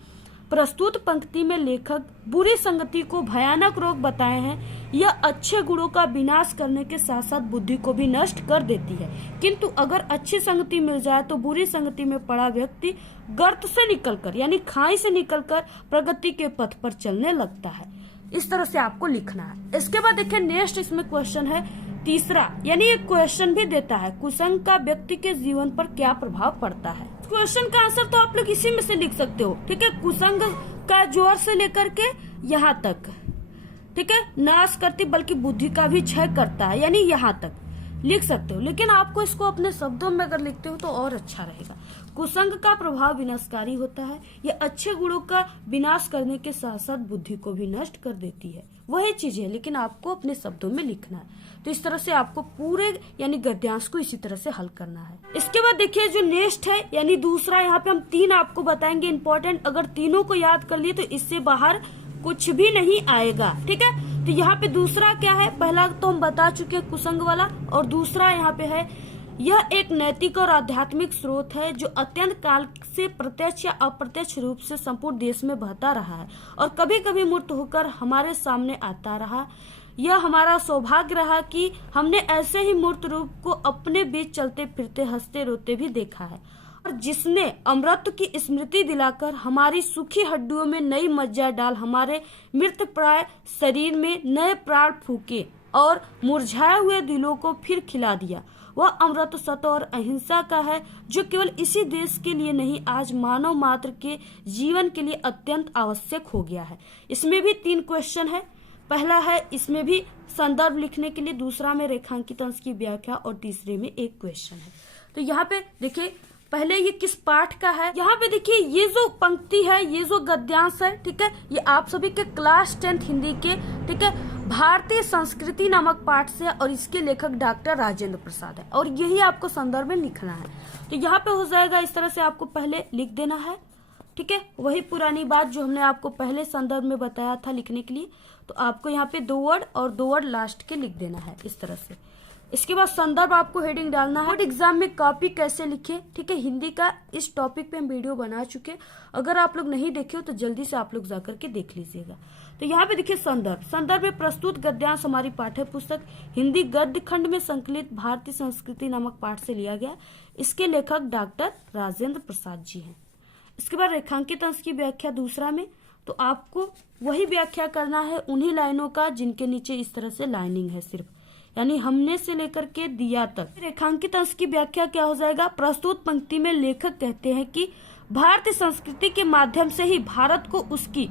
प्रस्तुत पंक्ति में लेखक बुरी संगति को भयानक रोग बताए हैं। यह अच्छे गुणों का विनाश करने के साथ साथ बुद्धि को भी नष्ट कर देती है, किंतु अगर अच्छी संगति मिल जाए तो बुरी संगति में पड़ा व्यक्ति गर्त से निकलकर, यानी खाई से निकलकर प्रगति के पथ पर चलने लगता है। इस तरह से आपको लिखना है। इसके बाद देखिए नेक्स्ट इसमें क्वेश्चन है तीसरा, यानी एक क्वेश्चन भी देता है, कुसंग का व्यक्ति के जीवन पर क्या प्रभाव पड़ता है। क्वेश्चन का आंसर तो आप लोग इसी में से लिख सकते हो, ठीक है। कुसंग का जोर से लेकर के यहाँ तक, ठीक है, नाश करती बल्कि बुद्धि का भी क्षय करता है, यानी यहाँ तक लिख सकते हो। लेकिन आपको इसको अपने शब्दों में अगर लिखते हो तो और अच्छा रहेगा। कुसंग का प्रभाव विनाशकारी होता है। यह अच्छे गुणों का विनाश करने के साथ साथ बुद्धि को भी नष्ट कर देती है। वही चीज है, लेकिन आपको अपने शब्दों में लिखना है। तो इस तरह से आपको पूरे यानी गद्यांश को इसी तरह से हल करना है। इसके बाद देखिए जो नेक्स्ट है, यानी दूसरा, यहाँ पे हम 3 आपको बताएंगे इंपॉर्टेंट। अगर तीनों को याद कर लिए तो इससे बाहर कुछ भी नहीं आएगा, ठीक है। तो यहाँ पे दूसरा क्या है, पहला तो हम बता चुके हैं कुसंग वाला, और दूसरा यहाँ पे है यह एक नैतिक और आध्यात्मिक स्रोत है जो अत्यंत काल से प्रत्यक्ष या अप्रत्यक्ष रूप से संपूर्ण देश में बहता रहा है और कभी कभी मूर्त होकर हमारे सामने आता रहा। यह हमारा सौभाग्य रहा कि हमने ऐसे ही मूर्त रूप को अपने बीच चलते फिरते हंसते रोते भी देखा है, और जिसने अमृत की स्मृति दिलाकर हमारी सूखी हड्डियों में नई मज्जा डाल हमारे मृत प्राय शरीर में नए प्राण फूके और मुरझाए हुए दिलों को फिर खिला दिया। वह अमृत सत्य और अहिंसा का है जो केवल इसी देश के लिए नहीं, आज मानव मात्र के जीवन के लिए अत्यंत आवश्यक हो गया है। इसमें भी 3 क्वेश्चन है। पहला है इसमें भी संदर्भ लिखने के लिए, दूसरा में रेखांकित अंश की व्याख्या, और तीसरे में एक क्वेश्चन है। तो यहाँ पे देखिए पहले ये किस पाठ का है। यहाँ पे देखिए ये जो पंक्ति है, ये जो गद्यांश है, ठीक है, ये आप सभी के क्लास 10th हिंदी के, ठीक है, भारतीय संस्कृति नामक पाठ से, और इसके लेखक डॉक्टर राजेंद्र प्रसाद है, और यही आपको संदर्भ में लिखना है। तो यहाँ पे हो जाएगा इस तरह से आपको पहले लिख देना है, ठीक है, वही पुरानी बात जो हमने आपको पहले संदर्भ में बताया था लिखने के लिए। तो आपको यहाँ पे 2 वर्ड और 2 वर्ड लास्ट के लिख देना है इस तरह से। इसके बाद संदर्भ आपको हेडिंग डालना है। बोर्ड एग्जाम में कॉपी कैसे लिखे, ठीक है, हिंदी का इस टॉपिक पे हम वीडियो बना चुके। अगर आप लोग नहीं देखे हो तो जल्दी से आप लोग जाकर के देख लीजिएगा। तो यहाँ पे देखिए संदर्भ में प्रस्तुत गद्यांश हमारी पाठ्य पुस्तक हिंदी गद्य खंड में संकलित भारतीय संस्कृति नामक पाठ से लिया गया। इसके लेखक डॉक्टर राजेंद्र प्रसाद जी हैं। इसके बाद रेखांकित अंश की व्याख्या दूसरा में, तो आपको वही व्याख्या करना है उन्हीं लाइनों का जिनके नीचे इस तरह से लाइनिंग है सिर्फ, यानी हमने से लेकर के दिया तक। रेखांकित अंश की व्याख्या क्या हो जाएगा, प्रस्तुत पंक्ति में लेखक कहते हैं कि भारतीय संस्कृति के माध्यम से ही भारत को उसकी,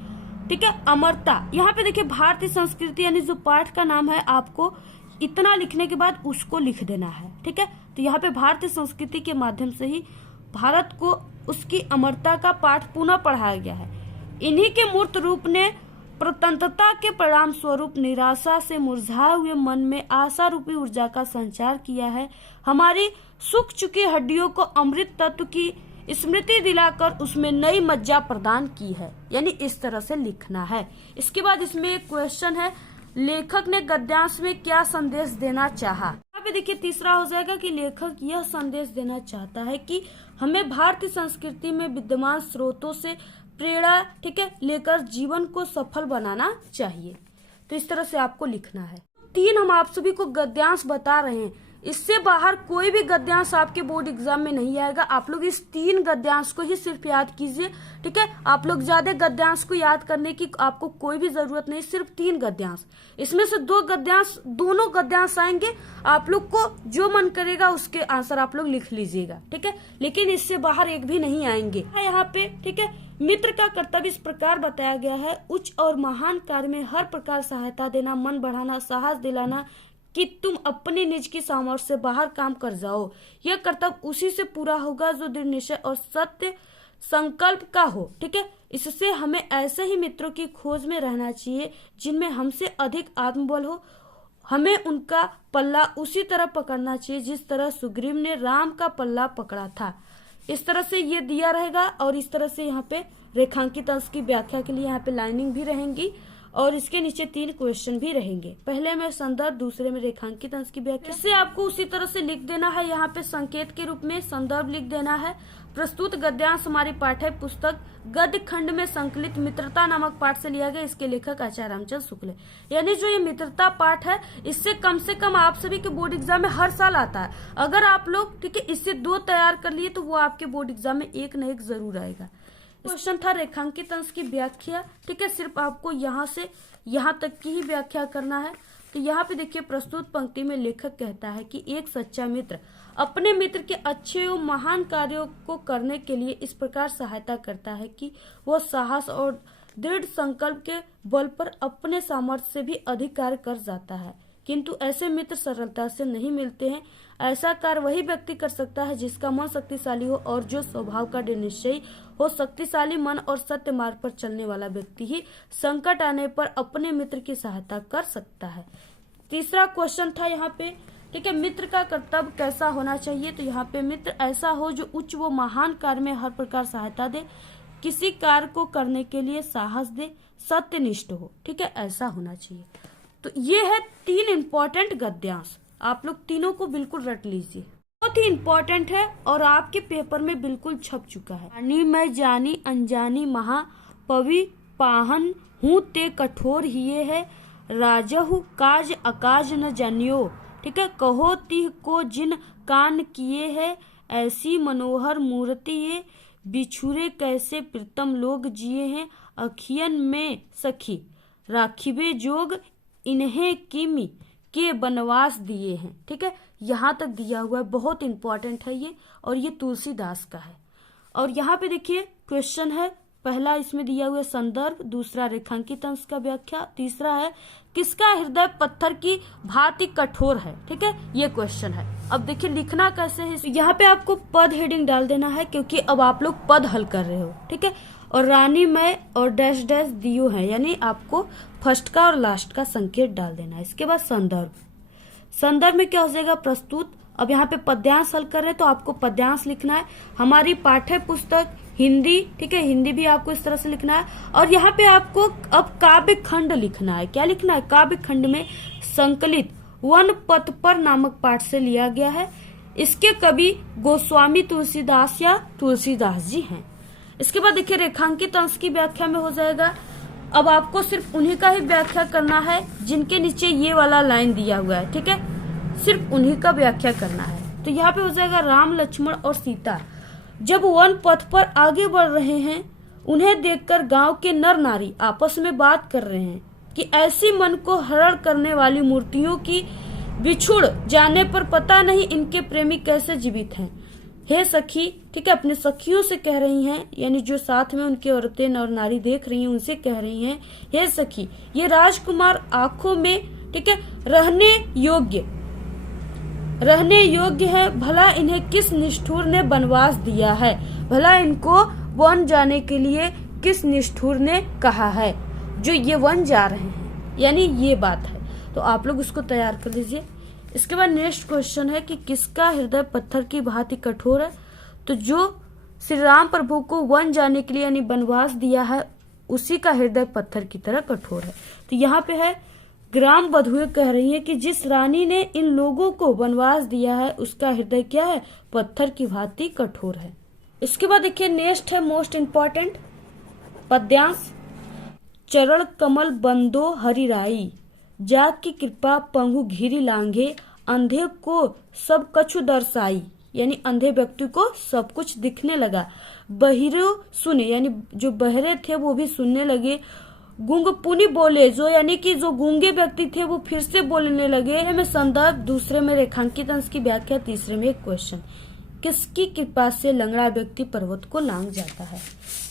ठीक है, अमरता। यहाँ पे देखिए भारतीय संस्कृति यानी जो पाठ का नाम है आपको इतना लिखने के बाद उसको लिख देना है, ठीक है। तो यहाँ पे भारतीय संस्कृति के माध्यम से ही भारत को उसकी अमरता का पाठ पुनः पढ़ाया गया है। इन्हीं के मूर्त रूप ने प्रतंत्रता के परिणाम स्वरूप निराशा से मुरझाए हुए मन में आशा रूपी ऊर्जा का संचार किया है। हमारी सूख चुकी हड्डियों को अमृत तत्व की स्मृति दिलाकर उसमें नई मज्जा प्रदान की है। यानी इस तरह से लिखना है। इसके बाद इसमें एक क्वेश्चन है, लेखक ने गद्यांश में क्या संदेश देना चाहा। यहाँ पे देखिए तीसरा हो जाएगा कि लेखक यह संदेश देना चाहता है कि हमें भारतीय संस्कृति में विद्यमान स्रोतों से प्रेरणा, ठीक है, लेकर जीवन को सफल बनाना चाहिए। तो इस तरह से आपको लिखना है। 3 हम आप सभी को गद्यांश बता रहे हैं, इससे बाहर कोई भी गद्यांश आपके बोर्ड एग्जाम में नहीं आएगा। आप लोग इस 3 गद्यांश को ही सिर्फ याद कीजिए, ठीक है। आप लोग ज्यादा गद्यांश को याद करने की आपको कोई भी जरूरत नहीं, सिर्फ 3 गद्यांश। इसमें से 2 गद्यांश, दोनों गद्यांश आएंगे, आप लोग को जो मन करेगा उसके आंसर आप लोग लिख लीजिएगा, ठीक है। लेकिन इससे बाहर एक भी नहीं आएंगे यहाँ पे, ठीक है। मित्र का कर्तव्य इस प्रकार बताया गया है, उच्च और महान कार्य में हर प्रकार सहायता देना, मन बढ़ाना, साहस दिलाना कि तुम अपने निज की सामर्थ्य से बाहर काम कर जाओ। यह कर्तव्य उसी से पूरा होगा जो दृढ़ निश्चय और सत्य संकल्प का हो, ठीक है। इससे हमें ऐसे ही मित्रों की खोज में रहना चाहिए जिनमें हमसे अधिक आत्मबल हो। हमें उनका पल्ला उसी तरह पकड़ना चाहिए जिस तरह सुग्रीव ने राम का पल्ला पकड़ा था। इस तरह से ये दिया रहेगा और इस तरह से यहाँ पे रेखांकित अंश की व्याख्या के लिए यहाँ पे लाइनिंग भी रहेंगी और इसके नीचे 3 क्वेश्चन भी रहेंगे। पहले में संदर्भ, दूसरे में रेखांकित अंश की व्याख्या। इससे आपको उसी तरह से लिख देना है, यहाँ पे संकेत के रूप में संदर्भ लिख देना है। प्रस्तुत गद्यांश हमारी पाठ्य पुस्तक गद्य खंड में संकलित मित्रता नामक पाठ से लिया गया। इसके लेखक आचार्य रामचंद्र शुक्ल है। यानी जो ये मित्रता पाठ है, इससे कम से कम आप सभी के बोर्ड एग्जाम में हर साल आता है। अगर आप लोग, ठीक है, इससे 2 तैयार कर लिए तो वो आपके बोर्ड एग्जाम में 1 न 1 जरूर आएगा। क्वेश्चन था रेखांकित अंश की व्याख्या, ठीक है। सिर्फ आपको यहाँ से यहाँ तक की ही व्याख्या करना है। तो यहाँ पे देखिए प्रस्तुत पंक्ति में लेखक कहता है कि एक सच्चा मित्र अपने मित्र के अच्छे एवं महान कार्यों को करने के लिए इस प्रकार सहायता करता है कि वह साहस और दृढ़ संकल्प के बल पर अपने सामर्थ्य से भी अधिक कार्य कर जाता है। किंतु ऐसे मित्र सरलता से नहीं मिलते हैं। ऐसा कार्य वही व्यक्ति कर सकता है जिसका मन शक्तिशाली हो और जो स्वभाव का दृढ़ निश्चयी हो। शक्तिशाली मन और सत्य मार्ग पर चलने वाला व्यक्ति ही संकट आने पर अपने मित्र की सहायता कर सकता है। तीसरा क्वेश्चन था यहाँ पे, ठीक है, मित्र का कर्तव्य कैसा होना चाहिए। तो यहाँ पे मित्र ऐसा हो जो उच्च व महान कार्य में हर प्रकार सहायता दे, किसी कार्य को करने के लिए साहस दे, सत्यनिष्ठ हो, ठीक है, ऐसा होना चाहिए। तो ये है 3 इंपॉर्टेंट गद्यांश, आप लोग तीनों को बिल्कुल रट लीजिए, बहुत ही इंपॉर्टेंट है और आपके पेपर में बिल्कुल छप चुका है। जानी मैं जानी अनजानी महा पवि पाहन हूँ ते कठोर हिये है, राजहु काज अकाज न जनियो, ठीक है, कहो तिह को जिन कान किए है, ऐसी मनोहर मूर्ति ये बिछुरे कैसे प्रीतम लोग जिए हैं, अखियन में सखी राखिबे जोग इन्हें किमी के बनवास दिए हैं, ठीक है। यहाँ तक दिया हुआ है, बहुत इंपॉर्टेंट है ये, और ये तुलसीदास का है। और यहाँ पे देखिए क्वेश्चन है, पहला इसमें दिया हुआ है संदर्भ, दूसरा रेखांकित अंश का व्याख्या, तीसरा है किसका हृदय पत्थर की भांति कठोर है, ठीक है, ये क्वेश्चन है। अब देखिए लिखना कैसे है, यहाँ पे आपको पद हेडिंग डाल देना है क्योंकि अब आप लोग पद हल कर रहे हो, ठीक है। और रानी मैं और डैश डैश दियो है, यानी आपको फर्स्ट का और लास्ट का संकेत डाल देना है। इसके बाद संदर्भ, संदर्भ में क्या हो जाएगा, प्रस्तुत। अब यहाँ पे पद्यांश हल कर रहे हैं तो आपको पद्यांश लिखना है। हमारी पाठ्य पुस्तक हिंदी, ठीक है, हिंदी भी आपको इस तरह से लिखना है। और यहाँ पे आपको अब काव्य खंड लिखना है। क्या लिखना है, काव्य खंड में संकलित वन पथ पर नामक पाठ से लिया गया है। इसके कवि गोस्वामी तुलसीदास या तुलसीदास जी हैं। इसके बाद देखिए रेखांकित अंश की व्याख्या में हो जाएगा, अब आपको सिर्फ उन्हीं का ही व्याख्या करना है जिनके नीचे ये वाला लाइन दिया हुआ है, ठीक है, सिर्फ उन्हीं का व्याख्या करना है। तो यहाँ पे हो जाएगा राम लक्ष्मण और सीता जब वन पथ पर आगे बढ़ रहे हैं, उन्हें देखकर गांव के नर नारी आपस में बात कर रहे हैं कि ऐसी मन को हरण करने वाली मूर्तियों की बिछुड़ जाने पर पता नहीं इनके प्रेमी कैसे जीवित हैं। हे सखी, ठीक है, अपने सखियों से कह रही हैं, यानी जो साथ में उनकी औरतें और नारी देख रही हैं उनसे कह रही हैं, हे सखी, ये राजकुमार आंखों में, ठीक है। रहने योग्य है, भला इन्हें किस निष्ठुर ने वनवास दिया है, भला इनको वन जाने के लिए किस निष्ठुर ने कहा है, जो ये वन जा रहे हैं, यानी ये बात है। तो आप लोग उसको तैयार कर लीजिए। इसके बाद नेक्स्ट क्वेश्चन है कि किसका हृदय पत्थर की भांति कठोर है। तो जो श्री राम प्रभु को वन जाने के लिए यानी वनवास दिया है, उसी का हृदय पत्थर की तरह कठोर है। तो यहाँ पे है ग्राम बधुए कह रही है कि जिस रानी ने इन लोगों को वनवास दिया है, उसका हृदय क्या है, पत्थर की भांति कठोर है। इसके बाद देखिए नेक्स्ट है मोस्ट इम्पोर्टेंट पद्यांश। चरण कमल बंदो हरिराई, जाग की कृपा पंगु घिरी लांघे, अंधे को सब कछु दर्शाई, यानी अंधे व्यक्ति को सब कुछ दिखने लगा। बहिरो सुने, यानी जो बहरे थे वो भी सुनने लगे। गुंग पुनि बोले, जो यानी कि जो गूंगे व्यक्ति थे वो फिर से बोलने लगे। में संदर्भ, दूसरे में रेखांकित अंश की व्याख्या, तीसरे में एक क्वेश्चन। किसकी कृपा से लंगड़ा व्यक्ति पर्वत को लांघ जाता है।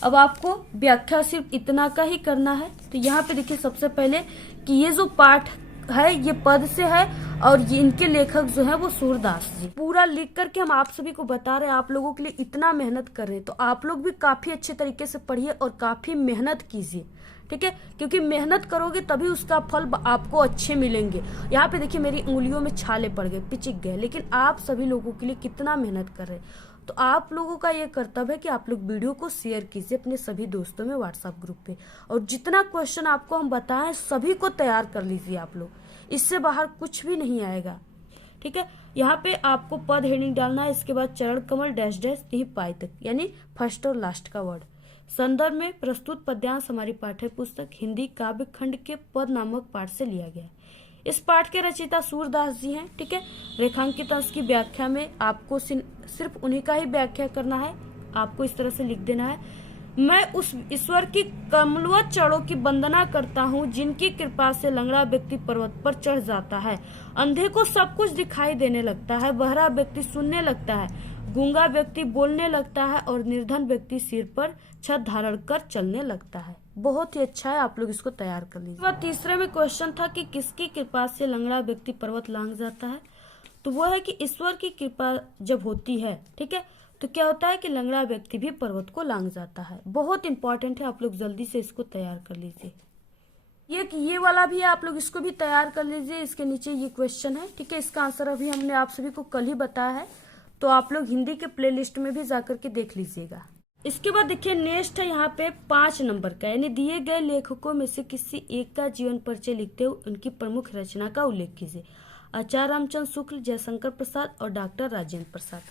अब आपको व्याख्या सिर्फ इतना का ही करना है। तो यहाँ पे देखिए सबसे पहले कि ये जो पाठ है ये पद से है और ये इनके लेखक जो है वो सूरदास जी। पूरा लिख करके हम आप सभी को बता रहे हैं, आप लोगों के लिए इतना मेहनत कर रहे हैं, तो आप लोग भी काफी अच्छे तरीके से पढ़िए और काफी मेहनत कीजिए, ठीक है। क्योंकि मेहनत करोगे तभी उसका फल आपको अच्छे मिलेंगे। यहाँ पे देखिए मेरी उंगलियों में छाले पड़ गए, पिचक गए, लेकिन आप सभी लोगों के लिए कितना मेहनत कर रहे हैं। तो आप लोगों का ये कर्तव्य है कि आप लोग वीडियो को शेयर कीजिए अपने सभी दोस्तों में व्हाट्सएप ग्रुप पे, और जितना क्वेश्चन आपको हम बताएं सभी को तैयार कर लीजिए आप लोग, इससे बाहर कुछ भी नहीं आएगा, ठीक है। यहाँ पे आपको पद हेडिंग डालना है, इसके बाद चरण कमल डैश डैश यही पाई तक, यानी फर्स्ट और लास्ट का वर्ड। संदर्भ में प्रस्तुत पद्यांश हमारी पाठ्य पुस्तक हिंदी काव्य खंड के पद नामक पाठ से लिया गया है। इस पाठ के रचयिता सूरदास जी हैं, ठीक है। रेखांकित अंश की व्याख्या में आपको सिर्फ उन्हीं का ही व्याख्या करना है। आपको इस तरह से लिख देना है, मैं उस ईश्वर की कमलवत चरणों की वंदना करता हूँ जिनकी कृपा से लंगड़ा व्यक्ति पर्वत पर चढ़ जाता है, अंधे को सब कुछ दिखाई देने लगता है, बहरा व्यक्ति सुनने लगता है, गूंगा व्यक्ति बोलने लगता है और निर्धन व्यक्ति सिर पर छत धारण कर चलने लगता है। बहुत ही अच्छा है, आप लोग इसको तैयार कर लीजिए। तीसरे में क्वेश्चन था कि किसकी कृपा से लंगड़ा व्यक्ति पर्वत लांघ जाता है। तो वो है कि ईश्वर की कृपा जब होती है, ठीक है, तो क्या होता है कि लंगड़ा व्यक्ति भी पर्वत को लांघ जाता है। बहुत इंपॉर्टेंट है, आप लोग जल्दी से इसको तैयार कर लीजिए। ये वाला भी है, आप लोग इसको भी तैयार कर लीजिए। इसके नीचे ये क्वेश्चन है, ठीक है। इसका आंसर अभी हमने आप सभी को कल ही बताया है, तो आप लोग हिंदी के प्लेलिस्ट में भी जाकर के देख लीजिएगा। इसके बाद देखिए नेक्स्ट है यहाँ पे 5 नंबर का, यानी दिए गए लेखकों में से किसी एक का जीवन परिचय लिखते हुए उनकी प्रमुख रचना का उल्लेख कीजिए। आचार्य रामचंद्र शुक्ल, जयशंकर प्रसाद और डॉक्टर राजेंद्र प्रसाद।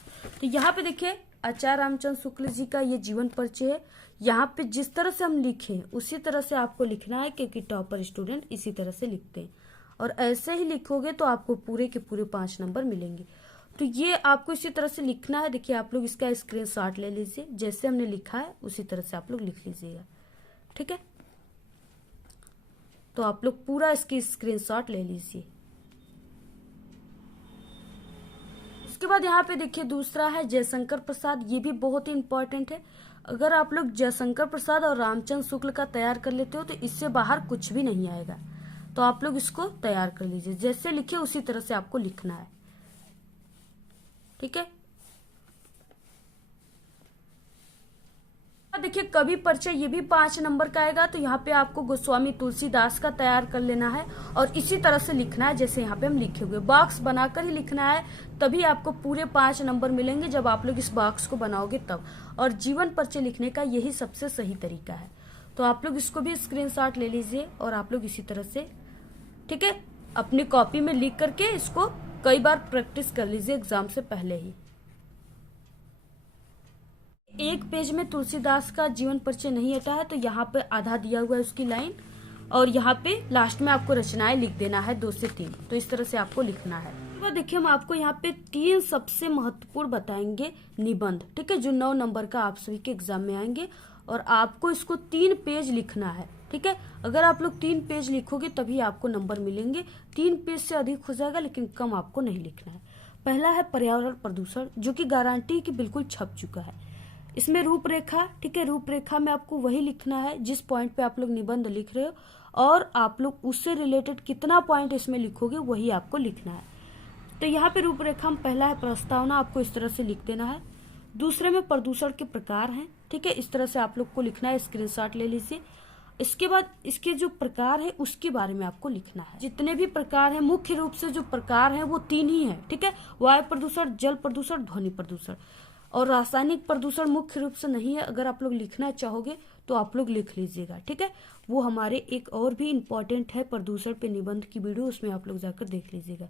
तो यहाँ पे देखिए आचार्य रामचंद्र शुक्ल जी का ये जीवन परिचय है। यहाँ पे जिस तरह से हम लिखे उसी तरह से आपको लिखना है, क्योंकि टॉपर स्टूडेंट इसी तरह से लिखते हैं, और ऐसे ही लिखोगे तो आपको पूरे के पूरे 5 नंबर मिलेंगे। तो ये आपको इसी तरह से लिखना है। देखिए आप लोग इसका स्क्रीनशॉट ले लीजिए, जैसे हमने लिखा है उसी तरह से आप लोग लिख लीजिएगा, ठीक है। तो आप लोग पूरा इसकी स्क्रीनशॉट ले लीजिए। इसके बाद यहाँ पे देखिए दूसरा है जयशंकर प्रसाद, ये भी बहुत ही इंपॉर्टेंट है। अगर आप लोग जयशंकर प्रसाद और रामचंद्र शुक्ल का तैयार कर लेते हो तो इससे बाहर कुछ भी नहीं आएगा। तो आप लोग इसको तैयार कर लीजिए, जैसे लिखे उसी तरह से आपको लिखना है, ठीक है। देखिए कवि परिचय, ये भी 5 नंबर का आएगा। तो यहाँ पे आपको गोस्वामी तुलसीदास का तैयार कर लेना है और इसी तरह से लिखना है जैसे यहाँ पे हम लिखे हुए, बॉक्स बनाकर ही लिखना है, तभी आपको पूरे 5 नंबर मिलेंगे जब आप लोग इस बॉक्स को बनाओगे तब। और जीवन परिचय लिखने का यही सबसे सही तरीका है। तो आप लोग इसको भी स्क्रीनशॉट ले लीजिए और आप लोग इसी तरह से, ठीक है, अपनी कॉपी में लिख करके इसको कई बार प्रैक्टिस कर लीजिए एग्जाम से पहले ही। एक पेज में तुलसीदास का जीवन परिचय नहीं हटा है, तो यहाँ पे आधा दिया हुआ है उसकी लाइन, और यहाँ पे लास्ट में आपको रचनाएं लिख देना है 2 से 3। तो इस तरह से आपको लिखना है। तो देखिए हम आपको यहाँ पे 3 सबसे महत्वपूर्ण बताएंगे निबंध, ठीक है, जो 9 नंबर का आप सभी के एग्जाम में आएंगे, और आपको इसको 3 पेज लिखना है, ठीक है। अगर आप लोग 3 पेज लिखोगे तभी आपको नंबर मिलेंगे। 3 पेज से अधिक हो जाएगा लेकिन कम आपको नहीं लिखना है। पहला है पर्यावरण प्रदूषण, जो कि गारंटी की बिल्कुल छप चुका है। इसमें रूपरेखा, ठीक है, रूपरेखा में आपको वही लिखना है जिस पॉइंट पे आप लोग निबंध लिख रहे हो, और आप लोग उससे रिलेटेड कितना पॉइंट इसमें लिखोगे वही आपको लिखना है। तो यहाँ पे रूपरेखा में पहला है प्रस्तावना, आपको इस तरह से लिख देना है। दूसरे में प्रदूषण के प्रकार हैं, ठीक है, इस तरह से आप लोग को लिखना है, स्क्रीनशॉट ले लीजिए। इसके बाद इसके जो प्रकार है उसके बारे में आपको लिखना है। जितने भी प्रकार हैं, मुख्य रूप से जो प्रकार हैं वो 3 ही हैं, ठीक है, वायु प्रदूषण, जल प्रदूषण, ध्वनि प्रदूषण। और रासायनिक प्रदूषण मुख्य रूप से नहीं है, अगर आप लोग लिखना चाहोगे तो आप लोग लिख लीजिएगा, ठीक है। वो हमारे एक और भी इम्पोर्टेंट है प्रदूषण पे निबंध की वीडियो, उसमें आप लोग जाकर देख लीजिएगा।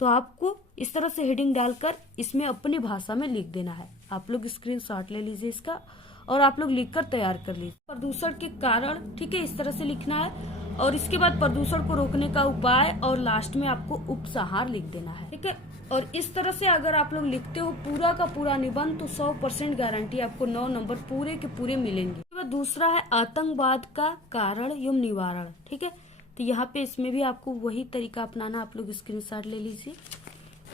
तो आपको इस तरह से हेडिंग डालकर इसमें अपनी भाषा में लिख देना है। आप लोग स्क्रीनशॉट ले लीजिए इसका और आप लोग लिखकर तैयार कर लीजिए। प्रदूषण के कारण, ठीक है, इस तरह से लिखना है। और इसके बाद प्रदूषण को रोकने का उपाय और लास्ट में आपको उपसंहार लिख देना है, ठीक है। और इस तरह से अगर आप लोग लिखते हो पूरा का पूरा निबंध तो 100% गारंटी आपको 9 नंबर पूरे के पूरे मिलेंगे। दूसरा है आतंकवाद का कारण एवं निवारण, ठीक है। तो यहाँ पे इसमें भी आपको वही तरीका अपनाना, आप लोग स्क्रीनशॉट ले लीजिए।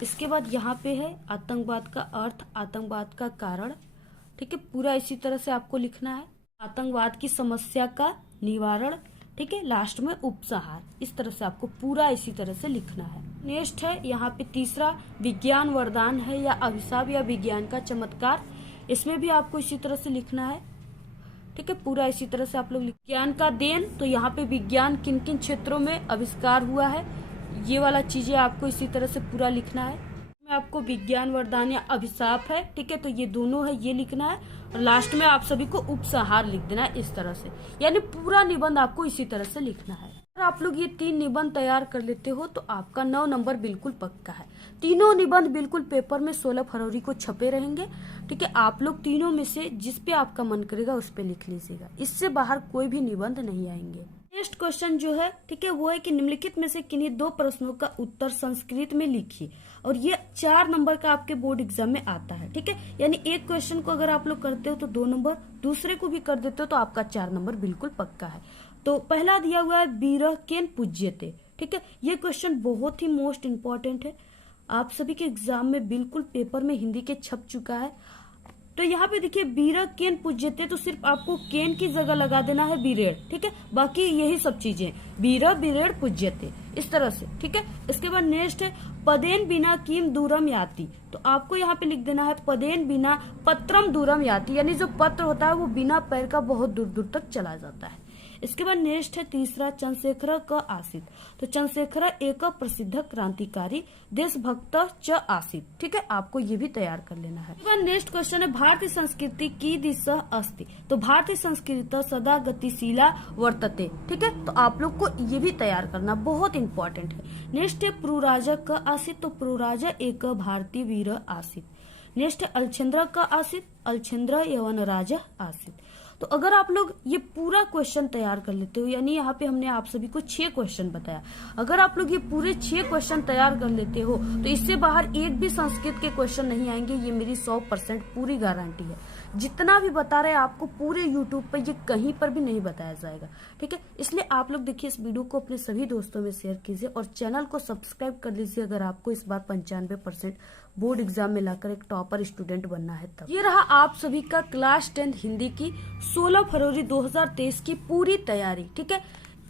इसके बाद यहाँ पे है आतंकवाद का अर्थ, आतंकवाद का कारण, ठीक है, पूरा इसी तरह से आपको लिखना है। आतंकवाद की समस्या का निवारण, ठीक है, लास्ट में उपसंहार, इस तरह से आपको पूरा इसी तरह से लिखना है। नेक्स्ट है यहाँ पे तीसरा, विज्ञान वरदान है या अभिशाप या विज्ञान का चमत्कार, इसमें भी आपको इसी तरह से लिखना है, ठीक है, पूरा इसी तरह से आप लोग। विज्ञान का देन, तो यहाँ पे विज्ञान किन किन क्षेत्रों में आविष्कार हुआ है, ये वाला चीजें आपको इसी तरह से पूरा लिखना है। में आपको विज्ञान वरदान या अभिशाप है, ठीक है, तो ये दोनों है, ये लिखना है। और लास्ट में आप सभी को उपसंहार लिख देना है इस तरह से, यानी पूरा निबंध आपको इसी तरह से लिखना है। अगर आप लोग ये 3 निबंध तैयार कर लेते हो तो आपका 9 नंबर बिल्कुल पक्का है। तीनों निबंध बिल्कुल पेपर में 16 फरवरी को छपे रहेंगे, ठीक है। आप लोग तीनों में से जिस पे आपका मन करेगा उस पे लिख लीजिएगा, इससे बाहर कोई भी निबंध नहीं आएंगे। नेक्स्ट क्वेश्चन जो है, ठीक है, वो है कि निम्नलिखित में से किन्हीं 2 प्रश्नों का उत्तर संस्कृत में लिखिए। और ये 4 नंबर का आपके बोर्ड एग्जाम में आता है, ठीक है, यानी एक क्वेश्चन को अगर आप लोग करते हो तो 2 नंबर, दूसरे को भी कर देते हो तो आपका 4 नंबर बिल्कुल पक्का है। तो पहला दिया हुआ है बीरह केन पूज्यते, ठीक है, ये क्वेश्चन बहुत ही मोस्ट इम्पोर्टेंट है, आप सभी के एग्जाम में बिल्कुल पेपर में हिंदी के छप चुका है। तो यहाँ पे देखिए बीरह केन पूज्यते, तो सिर्फ आपको केन की जगह लगा देना है बीरेड़, ठीक है, बाकी यही सब चीजें बीरह बीरेड़ पूज्यते, इस तरह से, ठीक है। इसके बाद नेक्स्ट है पदेन बिना किम दूरम याति, तो आपको यहाँ पे लिख देना है पदेन बिना पत्रम दूरम याति, यानी जो पत्र होता है वो बिना पैर का बहुत दूर दूर तक चला जाता है। इसके बाद नेक्स्ट है तीसरा चंद्रशेखर का आसित, तो चंद्रशेखर एक प्रसिद्ध क्रांतिकारी देशभक्त च आसित, ठीक है, आपको ये भी तैयार कर लेना है। इसके बाद नेक्स्ट क्वेश्चन है भारतीय संस्कृति की दिशा अस्ति, तो भारतीय संस्कृति सदा गतिशीला वर्तते, ठीक है, तो आप लोग को ये भी तैयार करना बहुत इंपॉर्टेंट है। नेक्स्ट है प्रुराजा का आसित, तो प्रुराजा एक भारतीय वीर आसित। नेक्स्ट है अलछेंद्र का आसित, अलछेंद्र यवन राजा आसित। तो अगर आप लोग ये पूरा क्वेश्चन तैयार कर लेते हो, यानी यहाँ पे हमने आप सभी को 6 क्वेश्चन बताया, अगर आप लोग ये पूरे 6 क्वेश्चन तैयार कर लेते हो तो इससे बाहर एक भी संस्कृत के क्वेश्चन नहीं आएंगे, ये मेरी 100% पूरी गारंटी है। जितना भी बता रहे हैं आपको पूरे यूट्यूब पर ये कहीं पर भी नहीं बताया जाएगा, ठीक है। इसलिए आप लोग देखिए इस वीडियो को अपने सभी दोस्तों में शेयर कीजिए और चैनल को सब्सक्राइब कर लीजिए अगर आपको इस बार 95% बोर्ड एग्जाम में लाकर एक टॉपर स्टूडेंट बनना है तब। ये रहा आप सभी का क्लास 10 हिंदी की 16 फरवरी 2023 की पूरी तैयारी, ठीक है।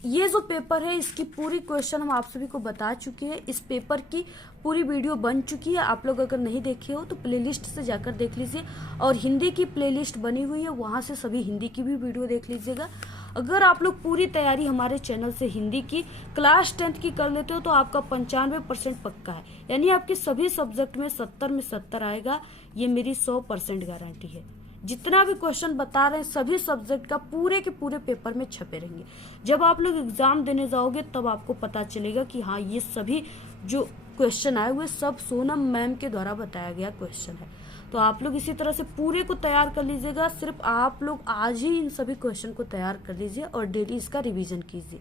ये जो पेपर है इसकी पूरी क्वेश्चन हम आप सभी को बता चुके हैं, इस पेपर की पूरी वीडियो बन चुकी है, आप लोग अगर नहीं देखे हो तो प्लेलिस्ट से जाकर देख लीजिए, और हिंदी की प्लेलिस्ट बनी हुई है वहां से सभी हिंदी की भी वीडियो देख लीजिएगा। अगर आप लोग पूरी तैयारी हमारे चैनल से हिंदी की क्लास 10 की कर लेते हो तो आपका 95% पक्का है, यानी आपके सभी सब्जेक्ट में 70 में 70 आएगा, ये मेरी 100% गारंटी है। जितना भी क्वेश्चन बता रहे हैं सभी सब्जेक्ट का पूरे के पूरे पेपर में छपे रहेंगे। जब आप लोग एग्जाम देने जाओगे तब आपको पता चलेगा कि हाँ ये सभी जो क्वेश्चन आए हुए सब सोनम मैम के द्वारा बताया गया क्वेश्चन है। तो आप लोग इसी तरह से पूरे को तैयार कर लीजिएगा, सिर्फ आप लोग आज ही इन सभी क्वेश्चन को तैयार कर लीजिए और डेली इसका रिवीजन कीजिए,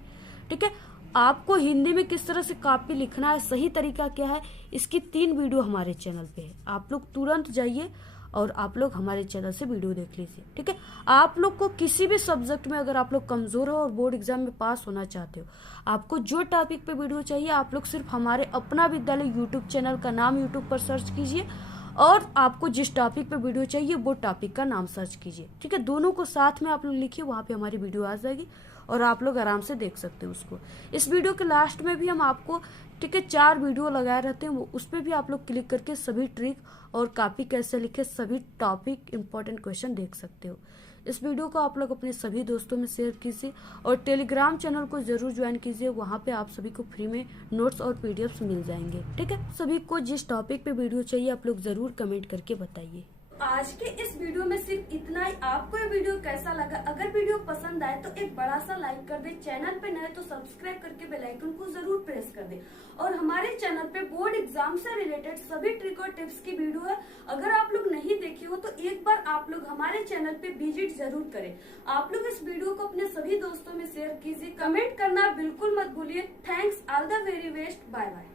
ठीक है। आपको हिंदी में किस तरह से कॉपी लिखना है, सही तरीका क्या है, इसकी 3 वीडियो हमारे चैनल पे है, आप लोग तुरंत जाइए और आप लोग हमारे चैनल से वीडियो देख लीजिए, ठीक है। आप लोग को किसी भी सब्जेक्ट में अगर आप लोग कमजोर हो और बोर्ड एग्जाम में पास होना चाहते हो, आपको जो टॉपिक पे वीडियो चाहिए आप लोग सिर्फ हमारे अपना विद्यालय यूट्यूब चैनल का नाम यूट्यूब पर सर्च कीजिए और आपको जिस टॉपिक पे वीडियो चाहिए वो टॉपिक का नाम सर्च कीजिए, ठीक है। दोनों को साथ में आप लोग लिखिए, वहां पे हमारी वीडियो आ जाएगी और आप लोग आराम से देख सकते हो उसको। इस वीडियो के लास्ट में भी हम आपको ठीक है 4 वीडियो लगाए रहते हैं, उस पर भी आप लोग क्लिक करके सभी ट्रिक और कॉपी कैसे लिखे सभी टॉपिक इंपॉर्टेंट क्वेश्चन देख सकते हो। इस वीडियो को आप लोग अपने सभी दोस्तों में शेयर कीजिए और टेलीग्राम चैनल को जरूर ज्वाइन कीजिए, वहां पे आप सभी को फ्री में नोट्स और पीडीएफ्स मिल जाएंगे। ठीक है, सभी को जिस टॉपिक पे वीडियो चाहिए आप लोग जरूर कमेंट करके बताइए। आज के इस वीडियो में सिर्फ इतना ही। आपको ये वीडियो कैसा लगा? अगर वीडियो पसंद आए तो एक बड़ा सा लाइक कर दे, चैनल पे नए तो सब्सक्राइब करके बेल आइकन को जरूर प्रेस कर दे। और हमारे चैनल पे बोर्ड एग्जाम से रिलेटेड सभी ट्रिक और टिप्स की वीडियो है, अगर आप लोग नहीं देखे हो तो एक बार आप लोग हमारे चैनल पे विजिट जरूर करें। आप लोग इस वीडियो को अपने सभी दोस्तों में शेयर कीजिए, कमेंट करना बिल्कुल मत भूलिए। Thanks, all the very best, bye bye.